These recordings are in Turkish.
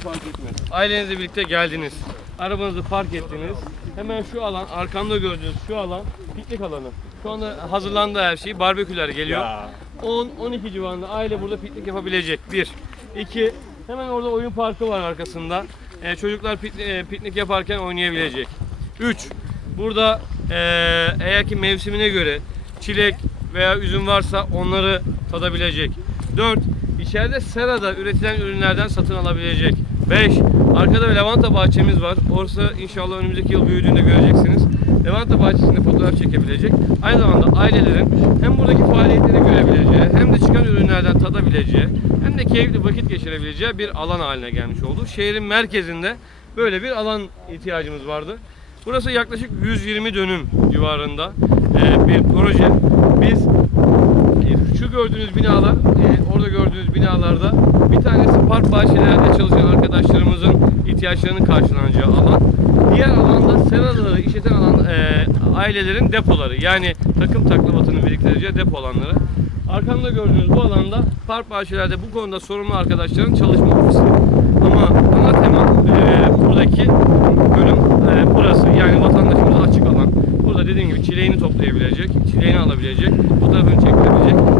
fark etmez. Ailenizle birlikte geldiniz. Arabanızı park ettiniz. Hemen şu alan, arkamda gördüğünüz şu alan piknik alanı. Şu anda hazırlandı her şey. Barbeküler geliyor. 10-12 civarında aile burada piknik yapabilecek. Bir. İki. Hemen orada oyun parkı var arkasında. Ee, çocuklar piknik, e, piknik yaparken oynayabilecek. 3. Burada e, eğer ki mevsimine göre çilek veya üzüm varsa onları tadabilecek. 4. İçeride serada üretilen ürünlerden satın alabilecek. 5. Arkada bir lavanta bahçemiz var. Orası inşallah önümüzdeki yıl büyüdüğünde göreceksiniz. Lavanta bahçesinde fotoğraf çekebilecek. Aynı zamanda ailelerin hem buradaki faaliyetleri görebileceği hem de çıkan ürünlerden tadabileceği hem de keyifli vakit geçirebileceği bir alan haline gelmiş oldu. Şehrin merkezinde böyle bir alan ihtiyacımız vardı. Burası yaklaşık 120 dönüm civarında e, bir proje. Biz şu gördüğünüz binalar, binalarda bir tanesi park bahçelerinde çalışan arkadaşlarımızın ihtiyaçlarının karşılanacağı alan. Diğer alanda seradaları işleten alan, e, ailelerin depoları yani takım taklavatını biriktireceği depo alanları. Arkamda gördüğünüz bu alanda park bahçelerde bu konuda sorumlu arkadaşların çalışma ofisi. Ama ana tema e, buradaki bölüm e, burası. Yani vatandaşımıza açık alan. Burada dediğim gibi çileğini toplayabilecek, çileğini alabilecek, fotoğrafını çekilebilecek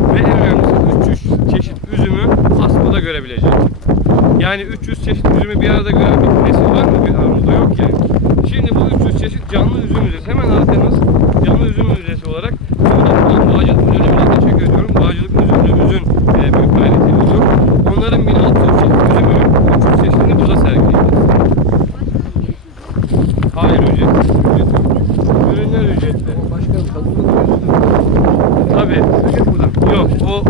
görebilecek. Yani 300 çeşit üzümü bir arada gören bir nesil var mı bir Arnavut'ta? Yok yani. Şimdi bu 300 çeşit canlı üzüm müzesi. Hemen arkamız canlı üzüm müzesi olarak buradan bağcılık müdürlüğüne teşekkür ediyorum. Bağcılık müdürlüğümüzün e, büyük gayreti budur. Onların 1600 çeşit üzümünün 300 çeşitini burada sergileyeceğiz. Hayır ücretli. Ürünler ücretli. Başkanım kadın Tabii. Yok o